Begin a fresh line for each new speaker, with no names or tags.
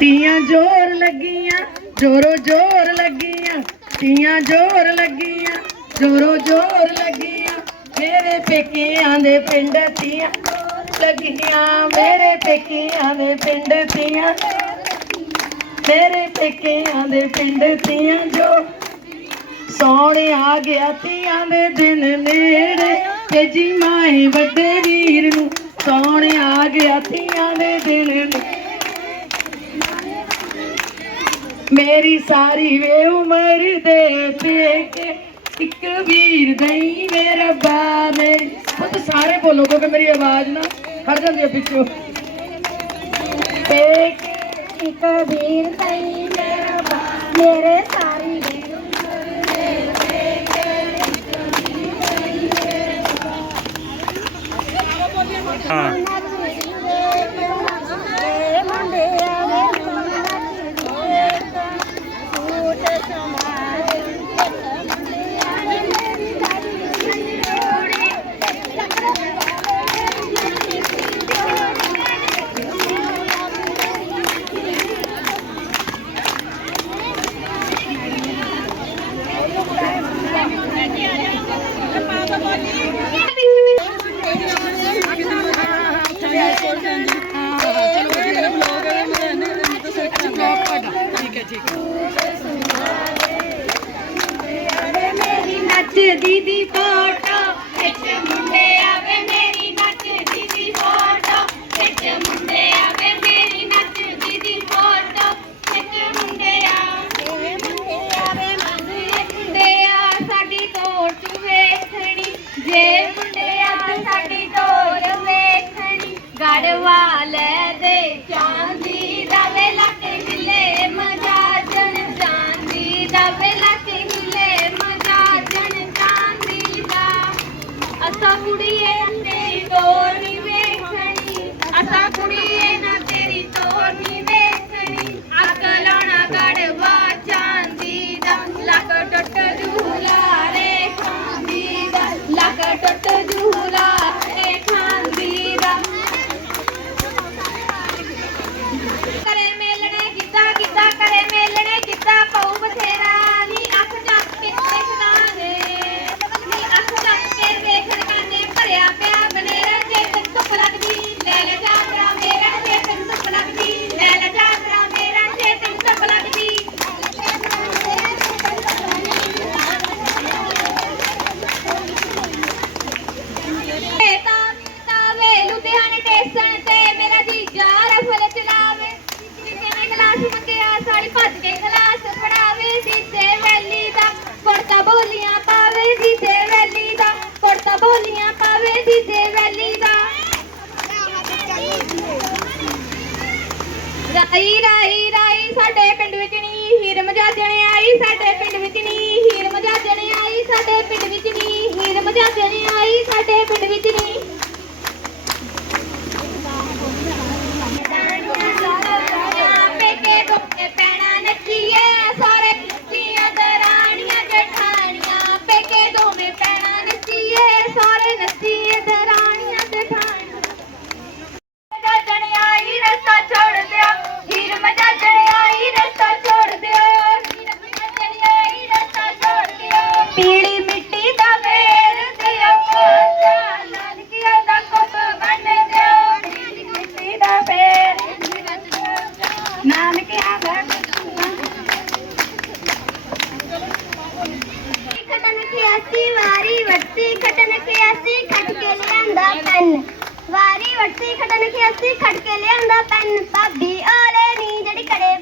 ਤੀਆਂ ਜੋਰ ਲੱਗੀਆਂ, ਜੋਰੋ ਜੋਰ ਲੱਗੀਆਂ, ਤੀਆਂ ਜੋਰ ਲੱਗੀਆਂ, ਜੋਰੋ ਜੋਰ ਲੱਗੀਆਂ। ਮੇਰੇ ਪੇਕਿਆਂ ਦੇ ਪਿੰਡ ਤੀਆਂ ਲੱਗੀਆਂ, ਮੇਰੇ ਪੇਕਿਆਂ ਦੇ ਪਿੰਡ ਤੀਆਂ। ਮੇਰੇ ਪੇਕਿਆਂ ਦੇ ਪਿੰਡ ਤੀਆਂ ਜੋ ਸੌਣ ਆ ਗਿਆ, ਤੀਆਂ ਦੇ ਦਿਨ ਨੇੜੇ ਤੇ ਜੀ ਮਾਏ ਵੱਡੇ ਵੀਰ ਨੂੰ। ਸੌਣ ਆ ਗਿਆ, ਤੀਆਂ ਦੇ ਦਿਨ ਨੇੜੇ ਮੇਰੀ ਸਾਰੀ ਵੇ ਉਮਰ ਦੇ ਪੇਕੇ। ਇੱਕ ਵੀਰ ਦਈ ਮੇਰੇ ਰੱਬਾ ਮੇਰੀ ਉਹ ਸਾਰੇ ਬੋਲੋ ਕਿਉਂਕਿ ਮੇਰੀ ਆਵਾਜ਼ ਨਾ ਖੜ ਜਾਂਦੀ ਹੈ ਪਿੱਛੋਂ। ਪੇਕੇ
ਇੱਕ ਵੀਰ ਤਈ ਮੇਰਾ ਬਾ ਮੇਰੇ கடவாலே ਮੇਰਾ ਜੀਜਾ ਚਲਾਵੇ ਜਿੱਥੇ ਮੈਂ ਗਲਾਸ ਮੰਗਿਆ, ਸਾਲੀ ਭੱਜ ਕੇ ਗਲਾਸ ਫੜਾਵੇ। ਜੀਤੇ ਵੈਲੀ ਦਾ ਕੁੜਤਾ ਬੋਲੀਆਂ ਪਾਵੇ। ਜੀਤੇ ਵੈਲੀ ਦਾ ਕੁੜਤਾ ਬੋਲੀਆਂ ਪਾਵੇ। ਜੀਤੇ ਵੈਲੀ ਦਾ। ਰਾਈ ਰਾਈ ਰਾਈ, ਸਾਡੇ ਪਿੰਡ ਵਿੱਚ ਨੀ ਹੀਰ ਮਜਾਜਣ ਨਾਨਕਿਆਂ ਦਾ ਖਟਨ ਖਿਆਸੀ ਵਾਰੀ ਵਰਤੀ ਖਟਨ ਖਿਆਸੀ ਖਟ ਕੇ ਲਿਆਂਦਾ ਪੈਨ। ਵਾਰੀ ਵਰਤੀ ਖਟਨ ਖਿਆਸੀ ਖਟ ਕੇ ਲਿਆਂਦਾ ਪੈਨ। ਭਾਬੀ ਆਲੇ ਨੀ ਜਿਹੜੀ ਕੜੇ